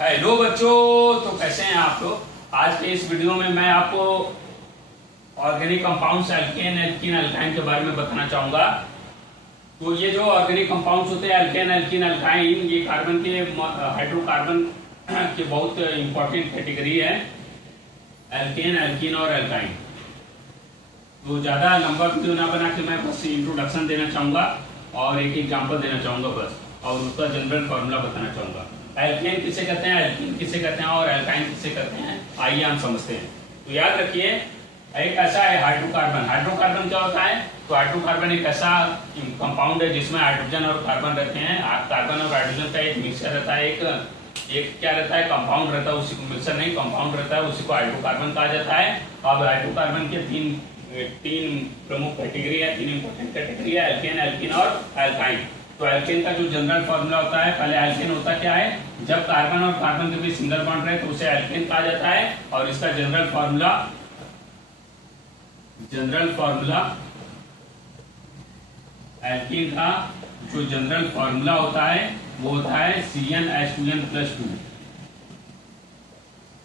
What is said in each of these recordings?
Hello बच्चों, तो कैसे हैं आप लोग। आज के इस वीडियो में मैं आपको organic compounds alkane alkene alkyne के बारे में बताना चाहूंगा। तो ये जो ऑर्गेनिक कंपाउंड्स होते हैं एल्केन एल्कीन अल्काइन, ये कार्बन के हाइड्रोकार्बन की बहुत इंपॉर्टेंट कैटेगरी है, एल्केन एल्कीन और अल्काइन। तो ज्यादा लंबा वीडियो ना बना के मैं बस इंट्रोडक्शन देना चाहूंगा और एक एग्जाम्पल देना चाहूंगा बस, और उसका जनरल फॉर्मूला बताना चाहूंगा। एल्केन किसे कहते हैं, एल्कीन किसे कहते हैं और अल्काइन किसे कहते हैं, आइए हम समझते हैं। तो याद रखिए, एक ऐसा है हाइड्रोकार्बन। हाइड्रोकार्बन क्या होता है? तो हाइड्रोकार्बन एक ऐसा कंपाउंड है जिसमें हाइड्रोजन और कार्बन रहते हैं। कार्बन और हाइड्रोजन का एक मिक्सचर रहता है, एक क्या रहता है, कंपाउंड रहता है। उसी को मिक्सचर नहीं, कंपाउंड रहता है, उसी को हाइड्रोकार्बन कहा जाता है। अब हाइड्रोकार्बन के तीन प्रमुख कैटेगरी है, तीन इंपॉर्टेंट कैटेगरी है, एल्केन एल्कीन और अल्काइन। तो एल्केन का जो जनरल फॉर्मूला होता है, पहले एल्केन होता क्या है, जब कार्बन और कार्बन के बीच सिंगल बॉन्ड रहे तो उसे एल्केन कहा जाता है। और इसका जनरल फॉर्मूला एल्केन का जो जनरल फॉर्मूला होता है वो होता है CnH2n+2,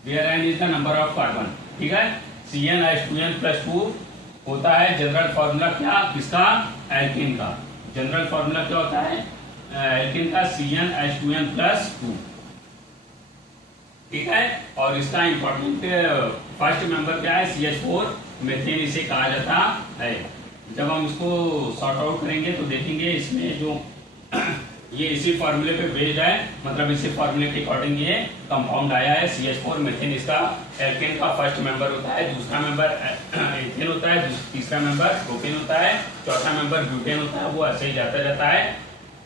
where n is the number of carbon. ठीक है, CnH2n+2 होता है जनरल फॉर्मूला। क्या किसका? एल्केन का। जनरल फॉर्मूला क्या होता है एल्केन का? CnH2n+2। ठीक है, और इसका इंपॉर्टेंट फर्स्ट मेंबर क्या है? CH4 मेथेन इसे कहा जाता है। जब हम इसको सॉर्ट आउट करेंगे तो देखेंगे इसमें जो ये इसी फॉर्मूले पे बेस्ड है, मतलब इसी फॉर्मूले के अकॉर्डिंग ये कंपाउंड आया है CH4 मेथेन। इसका एल्केन का फर्स्ट मेंबर होता है, दूसरा मेंबर एथेन होता है, तीसरा मेंबर प्रोपेन होता है, चौथा मेंबर ब्यूटेन होता है। वो ऐसे ही जाता है।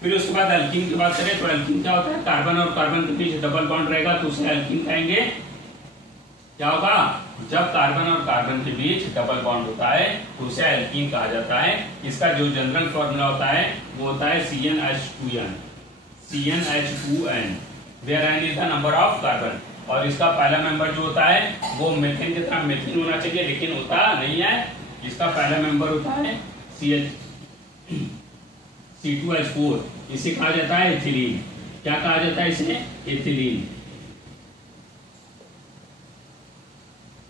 फिर उसके बाद एल्कीन की बात करें तो एल्कीन क्या होता है? कार्बन और कार्बन के बीच डबल बॉन्ड रहेगा तो उसे एल्कीन कहेंगे। क्या होगा? जब कार्बन और कार्बन के बीच डबल बॉन्ड होता है तो उसे एल्कीन कहा जाता है। इसका जो जनरल फॉर्मूला होता है वो होता है CnH2n, where n is the number of carbon. और इसका पहला मेंबर जो होता है वो मेथेन की तरह मेथेन होना चाहिए, लेकिन होता नहीं है। इसका पहला मेंबर होता है C2H4, इसे कहा जाता है एथिलीन। क्या कहा जाता है इसे? एथिलीन।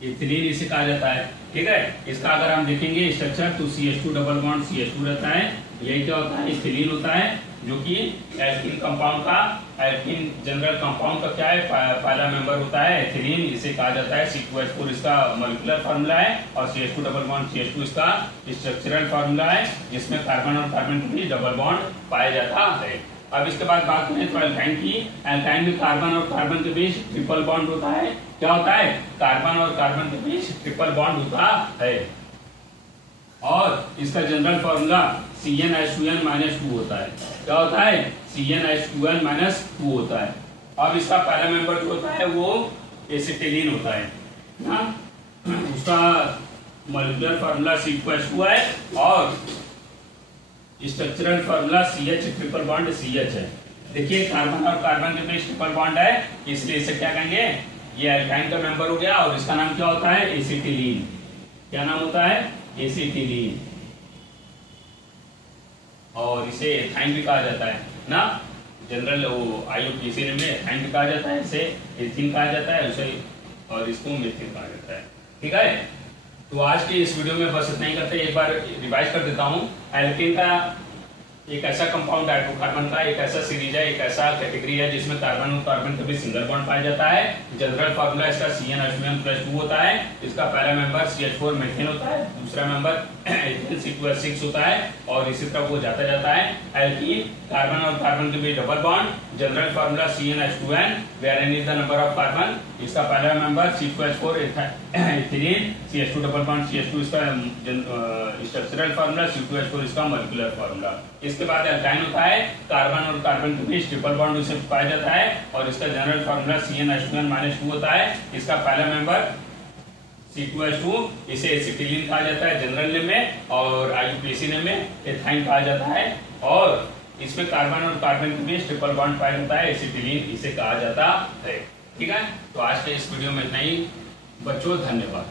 एथिलीन इसे कहा जाता है। ठीक है, इसका अगर हम देखेंगे स्ट्रक्चर तो CH2 डबल बॉन्ड CH2 रहता है। यही क्या होता है? एथिलीन होता है, जो कि एल्कीन कंपाउंड का, एल्कीन जनरल कंपाउंड का क्या है? पहला मेंबर होता है एथिलीन, इसे कहा जाता है C2H4 इसका मॉलिक्यूलर फार्मूला है, और CH2 डबल बॉन्ड CH2 इसका स्ट्रक्चरल फार्मूला है, जिसमें कार्बन और कार्बन के बीच डबल बॉन्ड पाया जाता है। अब इसके बाद बात करें तो एल्काइन की। एल्काइन में कार्बन और कार्बन के बीच ट्रिपल बॉन्ड होता है। क्या होता है? कार्बन और कार्बन के बीच ट्रिपल बॉन्ड होता है। और इसका जनरल फॉर्मूला CnH2n-2 होता है। क्या होता है? CnH2n-2 होता है। अब इसका पहला मेंबर जो होता है वो एसिटिलीन होता है ना, उसका मॉलिक्यूलर फार्मूला C2H2 है और structural formula CH triple bond CH है। देखिए, कार्बन और कार्बन के बीच ट्रिपल बॉन्ड है, इसलिए इसे क्या कहेंगे? ये एल्काइन का मेंबर हो गया। और इसका नाम क्या होता है? एसिटिलीन। क्या नाम होता है? एसिटिलीन। और इसे एथाइन भी कहा जाता है ना, जनरल IUPAC में एथाइन भी कहा जाता है, इसे एथीन कहा जाता है उसे, और इसको मेथिन कहा जाता है। ठीक है, तो आज के इस वीडियो में बस इतना ही करते हैं। एक बार रिवाइज कर देता हूँ। एल्केन का एक ऐसा कंपाउंड, हाइड्रोकार्बन का एक ऐसा सीरीज है, एक ऐसा कैटेगरी है जिसमें कार्बन और कार्बन के बीच सिंगल बॉन्ड पाया जाता है। जनरल फॉर्मूला इसका CnH2n+2 होता है। इसका पहला मेंबर CH4 मेथेन होता है, दूसरा मेंबर एथेन C2H6 होता है, और इसी तरह वो जाता है। एल्कीन कार्बन और कार्बन के बीच double bond, general formula CnH2n, where n is the number of carbon. इसका पहला member C2H4 ethylene, CH2 double bond CH2 इसका स्ट्रक्चरल फॉर्मूला, C2H4 इसका मॉलिक्यूलर फॉर्मूला। इसके बाद अल्काइन होता है, कार्बन और कार्बन के बीच ट्रिपल बॉन्ड उसे पाया जाता है, और इसका जनरल फॉर्मूला CnH2n-2 होता है। इसका पहला मेंबर C2H2, इसे एसिटिलीन कहा जाता है जनरल में, और IUPAC में एथाइन कहा जाता है। और इसमें कार्बन और कार्बन के बीच ट्रिपल बॉन्ड पाया जाता है, एसिटिलीन इसे कहा जाता है। ठीक है, तो आज के इस वीडियो में इतना ही बच्चों, धन्यवाद।